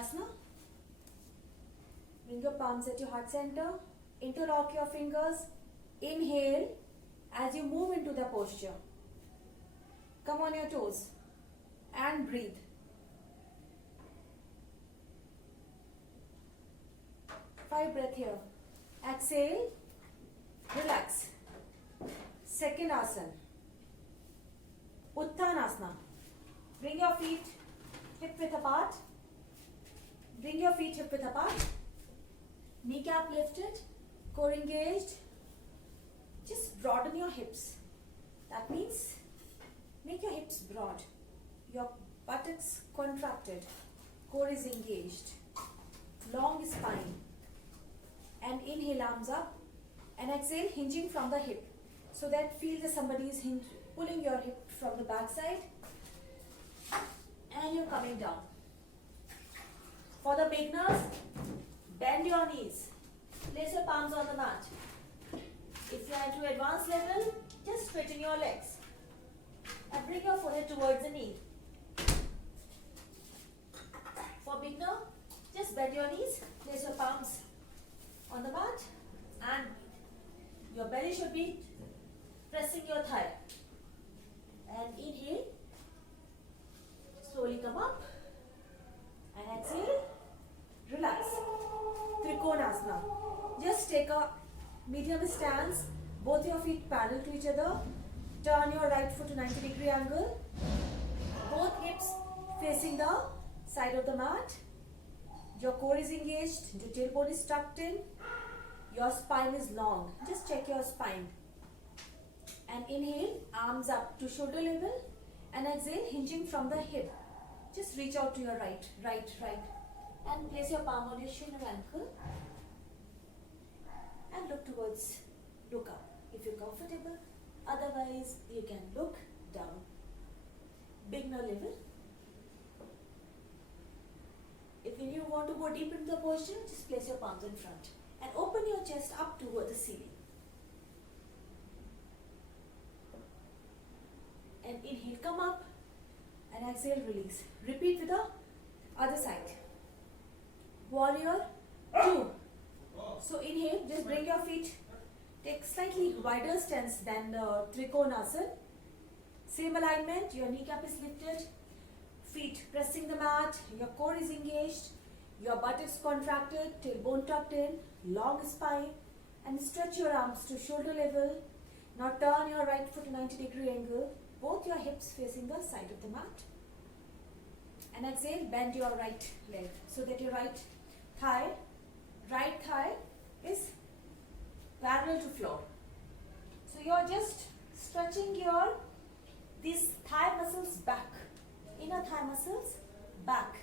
Bhujangasana. Bring your palms at your heart center. Interlock your fingers. Inhale as you move into the posture. Come on your toes and breathe. Five breath here. Exhale. Relax. Second asana. Uttanasana. Bring your feet hip width apart. Bring your feet hip width apart. Kneecap lifted. Core engaged. Just broaden your hips. That means make your hips broad. Your buttocks contracted. Core is engaged. Long spine. And inhale, arms up. And exhale, hinging from the hip. So that feel that somebody is pulling your hip from the back side. And you're coming down. For the beginners, bend your knees. Place your palms on the mat. If you are to advanced level, just straighten your legs. And bring your forehead towards the knee. For beginner, just bend your knees. Place your palms on the mat. And your belly should be pressing your thigh. And inhale. Slowly come up. And exhale. Relax. Trikonasana. Just take a medium stance. Both your feet parallel to each other. Turn your right foot to 90-degree angle. Both hips facing the side of the mat. Your core is engaged. Your tailbone is tucked in. Your spine is long. Just check your spine. And inhale, arms up to shoulder level. And exhale, hinging from the hip. Just reach out to your right. And place your palm on your shin or ankle. And look up if you're comfortable. Otherwise, you can look down. Beginner level. If you want to go deep into the posture, just place your palms in front. And open your chest up toward the ceiling. And inhale, come up. And exhale, release. Repeat with the other side. Warrior 2. So inhale, just bring your feet. Take slightly wider stance than the Trikonasana. Same alignment, your kneecap is lifted. Feet pressing the mat, your core is engaged. Your buttocks contracted, tailbone tucked in, long spine. And stretch your arms to shoulder level. Now turn your right foot to 90-degree angle. Both your hips facing the side of the mat. And exhale, bend your right leg so that your right thigh is parallel to floor. So you're just stretching these thigh muscles back, inner thigh muscles back,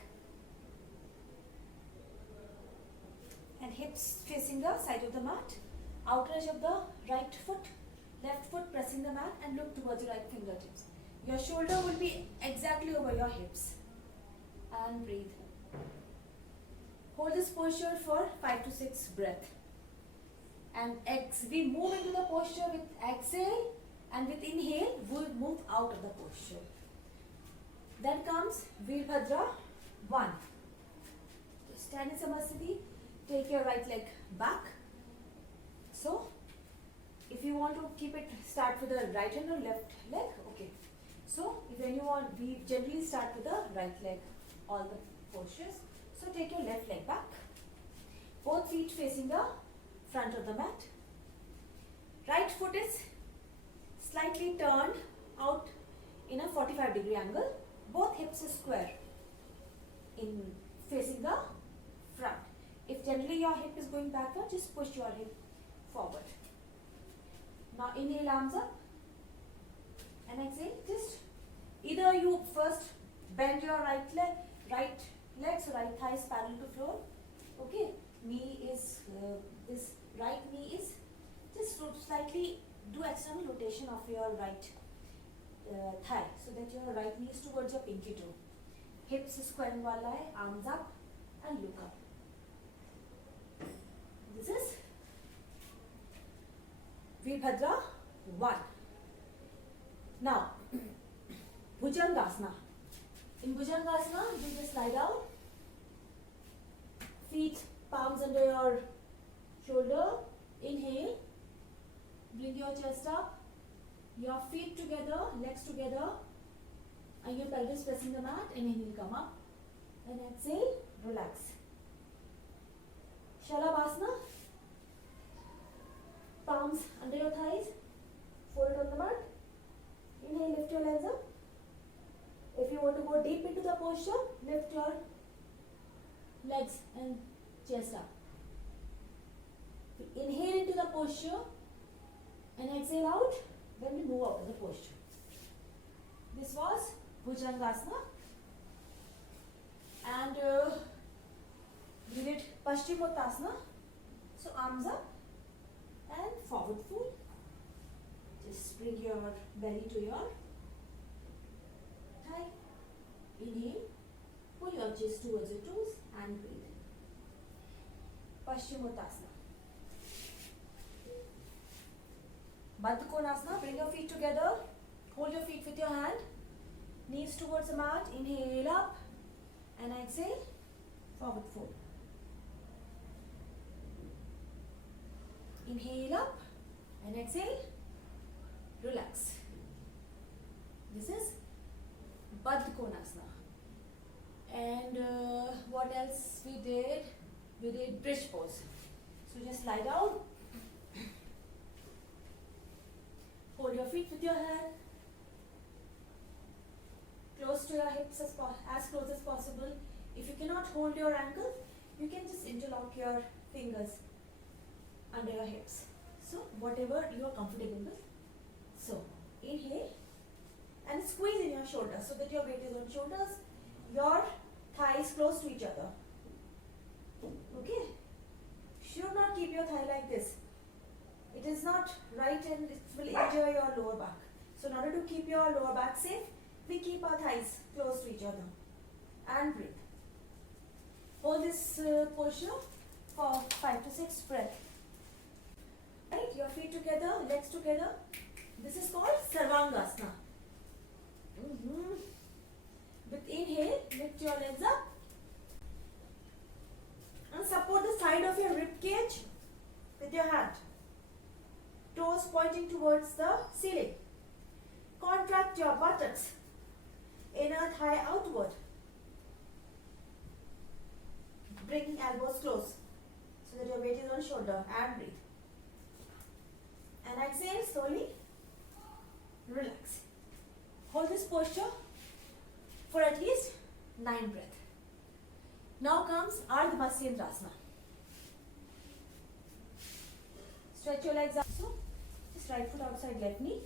and hips facing the side of the mat, outer edge of the right foot, left foot pressing the mat, and look towards your right fingertips. Your shoulder will be exactly over your hips. And breathe. Hold this posture for 5 to 6 breaths. And we move into the posture with exhale, and with inhale, we move out of the posture. Then comes Veerbhadra 1. Stand in Samasthiti, take your right leg back. So, if you want to keep it, start with the right hand or left leg, okay. So, we generally start with the right leg, all the postures. So, take your left leg back. Both feet facing the front of the mat. Right foot is slightly turned out in a 45-degree angle. Both hips are square in facing the front. If generally your hip is going backward, just push your hip forward. Now inhale, arms up, and exhale. Just either you first bend your right leg, so right thigh is parallel to floor. Okay, this right knee is just slightly do external rotation of your right thigh, so that your right knee is towards your pinky toe. Hips square in one line, arms up, and look up. This is Veerbhadra 1. Now, Bhujangasana. In Bhujangasana, we just lie down feet, palms under your shoulder. Inhale, bring your chest up, your feet together, legs together, and your pelvis pressing the mat. Inhale, come up, and exhale, relax. Shalabhasana, palms under your thighs, fold on the mat. Inhale, lift your legs up. If you want to go deep into the posture, lift your legs and chest up. Inhale into the posture and exhale out, then we move out of the posture. This was Bhujangasana, and we did Paschimottanasana. So arms up and forward fold. Just bring your belly to your thigh. Inhale, pull your chest towards your toes and breathe. Paschimottanasana. Baddha Konasana, bring your feet together, hold your feet with your hand, knees towards the mat, inhale up and exhale, forward fold. Inhale up and exhale, relax. This is Baddha Konasana. And what else we did? We did bridge pose. So just lie down. Hold your feet with your hand, close to your hips as close as possible. If you cannot hold your ankle, you can just interlock your fingers under your hips. So whatever you are comfortable with. So inhale and squeeze in your shoulders so that your weight is on shoulders, your thighs close to each other. Okay? Should not keep your thigh like this. It is not right and it will injure your lower back. So in order to keep your lower back safe, we keep our thighs close to each other. And breathe. Hold this posture for 5 to 6 breaths. Right, your feet together, legs together. This is called Sarvangasana. With inhale, lift your legs up. And support the side of your rib cage with your hand. Toes pointing towards the ceiling. Contract your buttocks. Inner thigh outward. Bringing elbows close so that your weight is on shoulder, and breathe. And exhale slowly. Relax. Hold this posture for at least 9 breaths. Now comes Ardha Matsyendrasana. Stretch your legs up. So, just right foot outside left knee.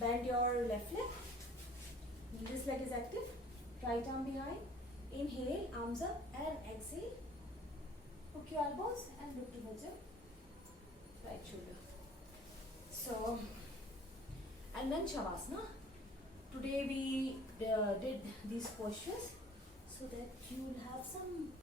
Bend your left leg. This leg is active. Right arm behind. Inhale, arms up, and exhale. Hook your elbows and look towards your right shoulder. So, and then Shavasana. Today we did these postures so that you will have some